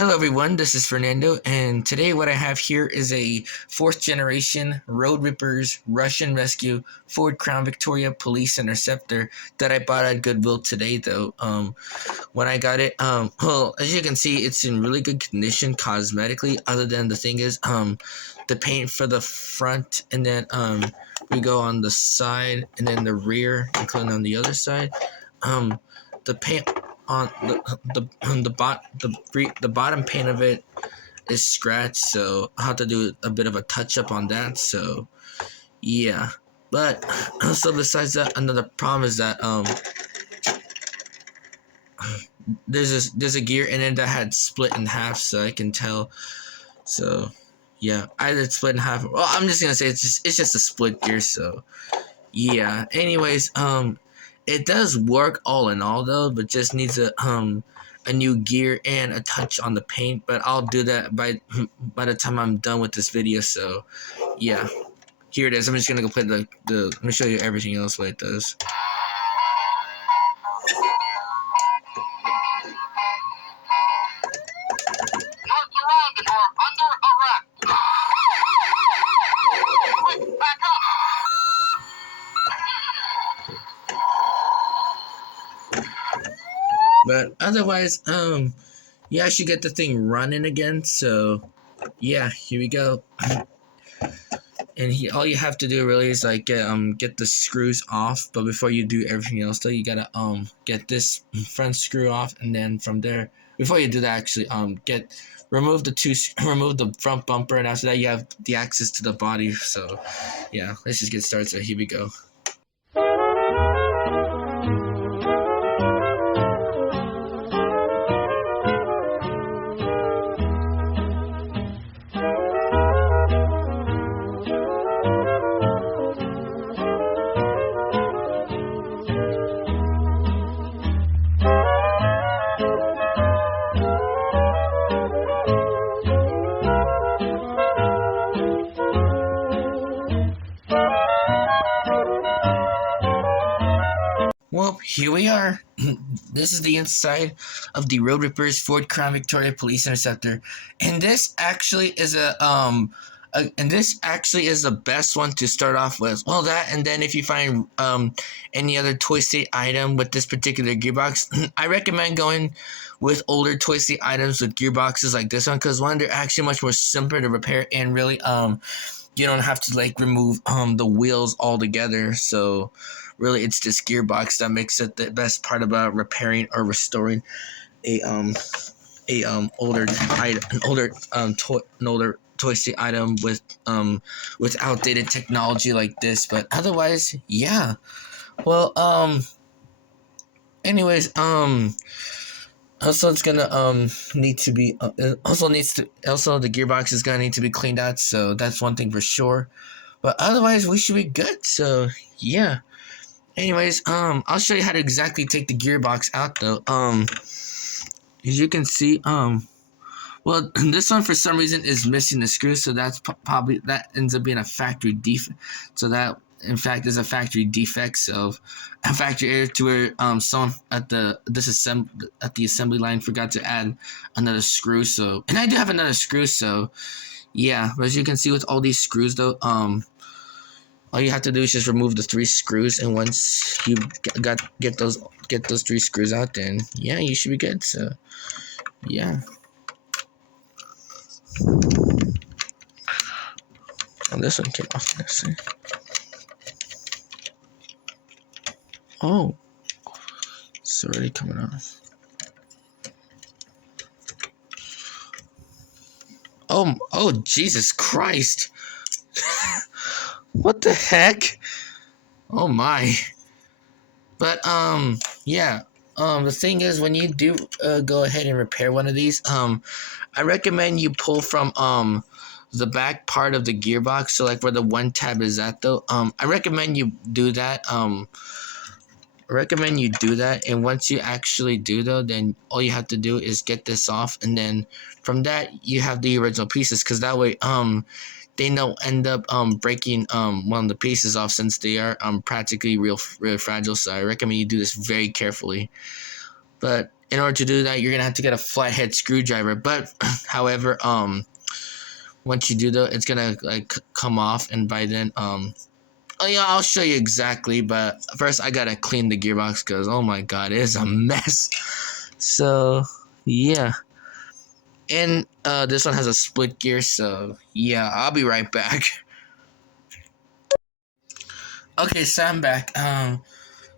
Hello everyone, this is Fernando, and today what I have here is a 4th generation Road Rippers Russian Rescue Ford Crown Victoria Police Interceptor that I bought at Goodwill today though. When I got it, well, as you can see, it's in really good condition cosmetically, other than the thing is, the paint for the front, and then, we go on the side, and then the rear, including on the other side, the paint on the bottom paint of it is scratched, so I'll have to do a bit of a touch up on that. So yeah, but so besides that, another problem is that there's a gear in it that had split in half, so I can tell. So yeah, either it's split in half. Well, I'm just gonna say it's just a split gear. So yeah. Anyways, it does work all in all though, but just needs a new gear and a touch on the paint. But I'll do that by the time I'm done with this video. So yeah, here it is. I'm just gonna go play the. Let me show you everything else what it does. But otherwise, yeah, I should get the thing running again. So yeah, here we go. And all you have to do really is like get the screws off. But before you do everything else though, you gotta get this front screw off, and then from there, before you do that, actually remove the front bumper, and after that you have the access to the body. So yeah, let's just get started. So here we go. Well, here we are. This is the inside of the Road Rippers Ford Crown Victoria Police Interceptor, and this actually is the best one to start off with. Well, that, and then if you find any other Toy State item with this particular gearbox, I recommend going with older Toy State items with gearboxes like this one, because one, they're actually much more simpler to repair, and really you don't have to like remove the wheels altogether. So really, it's this gearbox that makes it the best part about repairing or restoring a older Toy State item with outdated technology like this. But otherwise, yeah. Well, anyways, also it's gonna need to be also the gearbox is gonna need to be cleaned out. So that's one thing for sure. But otherwise, we should be good. So yeah. Anyways, I'll show you how to exactly take the gearbox out though. As you can see, well, this one for some reason is missing the screw, so that's probably that ends up being a factory defect. So that in fact is a factory defect. So a factory error to where someone at the assembly line forgot to add another screw. So, and I do have another screw. So yeah, but as you can see with all these screws though, all you have to do is just remove the 3 screws, and once you get those 3 screws out, then yeah, you should be good. So yeah. And this one came off. Let's see. Oh, it's already coming off. Oh, Jesus Christ. What the heck? Oh my. But yeah. The thing is, when you do go ahead and repair one of these, I recommend you pull from the back part of the gearbox, so like where the one tab is at though. I recommend you do that. And once you actually do though, then all you have to do is get this off, and then from that you have the original pieces, because that way they don't end up breaking one of the pieces off, since they are practically real fragile. So I recommend you do this very carefully. But in order to do that, you're gonna have to get a flathead screwdriver. But however, once you do that, it's gonna like come off, and by then, oh yeah, I'll show you exactly. But first, I gotta clean the gearbox because oh my god, it is a mess. So yeah, and this one has a split gear. So yeah, I'll be right back. Okay, so I'm back.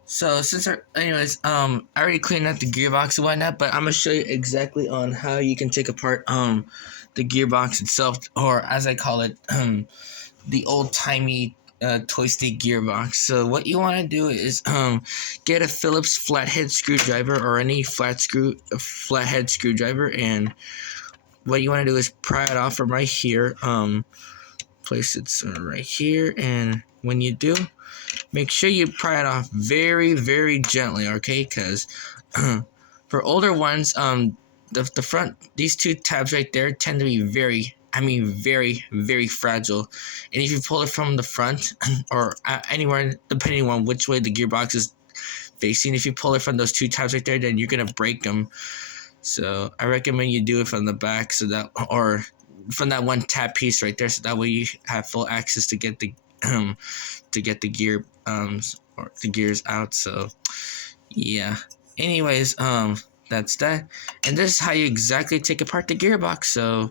So since I already cleaned out the gearbox and whatnot, but I'm gonna show you exactly on how you can take apart the gearbox itself, or as I call it, the old timey toy stick gearbox. So what you want to do is get a Phillips flathead screwdriver or any flathead screwdriver, and what you want to do is pry it off from right here. Place it right here, and when you do, make sure you pry it off very, very gently, okay? Because for older ones, the front, these two tabs right there tend to be very, very, very fragile. And if you pull it from the front or anywhere, depending on which way the gearbox is facing, if you pull it from those two tabs right there, then you're gonna break them. So I recommend you do it from the back, so that, or from that one tab piece right there, so that way you have full access to get the gear or the gears out. So yeah, anyways, that's that, and this is how you exactly take apart the gearbox. So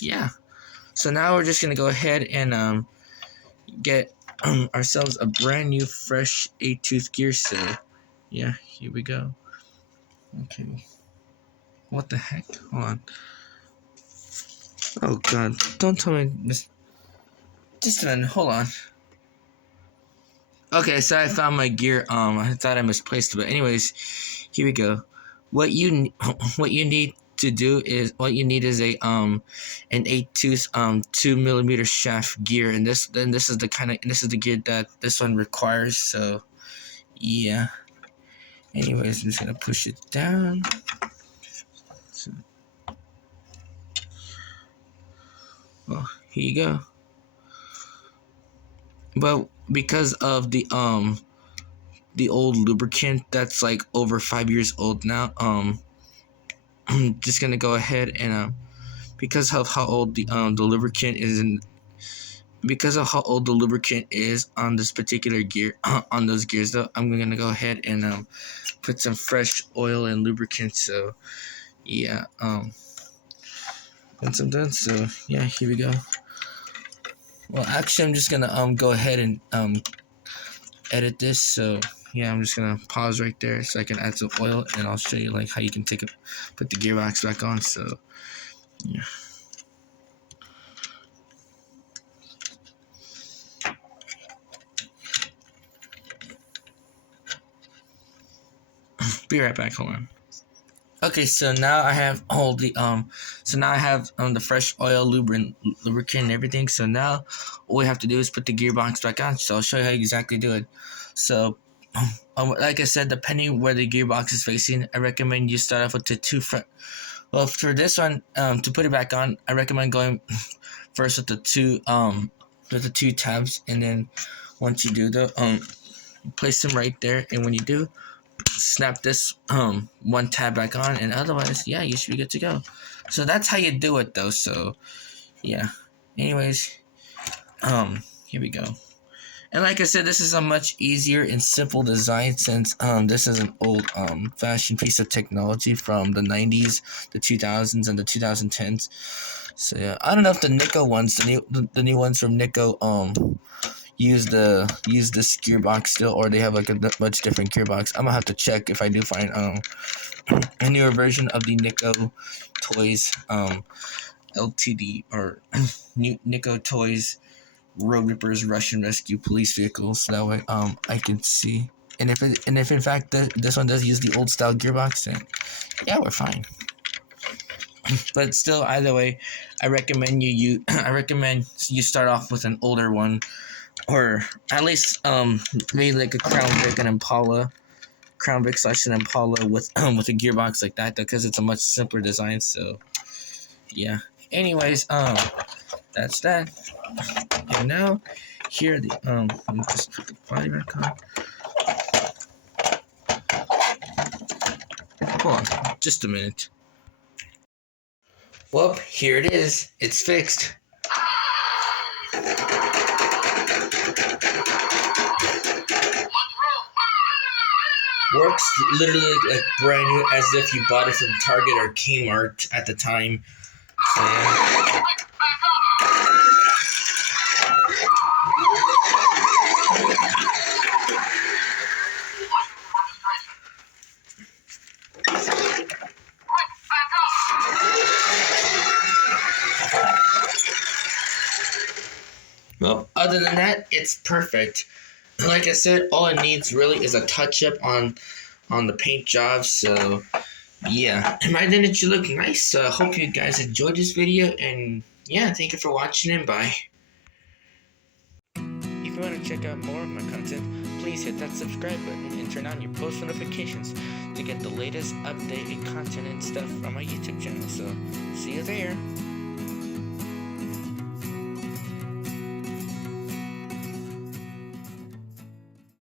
yeah, so now we're just gonna go ahead and get ourselves a brand new fresh 8-tooth gear. So yeah, here we go. Okay, what the heck, hold on. Oh god, don't tell me this. Just a minute, hold on. Okay, so I found my gear. I thought I misplaced it, but anyways, here we go. What you need to do is a an 8-tooth 2mm shaft gear, and this is the gear that this one requires. So yeah. Anyways, I'm just gonna push it down. So, well, here you go. But because of the old lubricant that's like over 5 years old now, I'm just gonna go ahead and because of how old the lubricant is because of how old the lubricant is on this particular gear, on those gears though, I'm gonna go ahead and put some fresh oil and lubricant. So yeah, once I'm done, so yeah, here we go. Well, actually, I'm just gonna go ahead and edit this. So yeah, I'm just gonna pause right there so I can add some oil, and I'll show you like how you can put the gearbox back on. So yeah. Be right back, hold on. Okay, so now I have all the the fresh oil, lubricant and everything. So now all we have to do is put the gearbox back on. So I'll show you how you exactly do it. So like I said, depending where the gearbox is facing, I recommend you start off with the two front. Well, for this one, to put it back on, I recommend going first with the two tabs, and then once you do place them right there, and when you do, snap this one tab back on, and otherwise, yeah, you should be good to go. So that's how you do it though. So yeah, anyways, here we go. And like I said, this is a much easier and simple design, since this is an old fashioned piece of technology from the 90s, the 2000s, and the 2010s. So yeah, I don't know if the Nikko ones, the new ones from Nikko use this gearbox still, or they have like a much different gearbox. I'm gonna have to check if I do find a newer version of the Nikko Toys LTD or Nikko Toys Road Rippers Russian Rescue Police Vehicles. So that way I can see, and if in fact this one does use the old style gearbox, then yeah, we're fine. But still, either way, I recommend you start off with an older one, or at least maybe like a Crown Vic and Impala, Crown Vic / an Impala with a gearbox like that, because it's a much simpler design. So yeah. Anyways, that's that. And now here the let me just put the body back on. Hold on, just a minute. Well, here it is. It's fixed. Works literally like brand new, as if you bought it from Target or Kmart at the time. So, yeah. Well, other than that, it's perfect. Like I said, all it needs really is a touch up on the paint job. So yeah, and by then it should look nice. Hope you guys enjoyed this video, and yeah, thank you for watching, and bye. If you want to check out more of my content, please hit that subscribe button and turn on your post notifications to get the latest updated content and stuff from my YouTube channel. So see you there.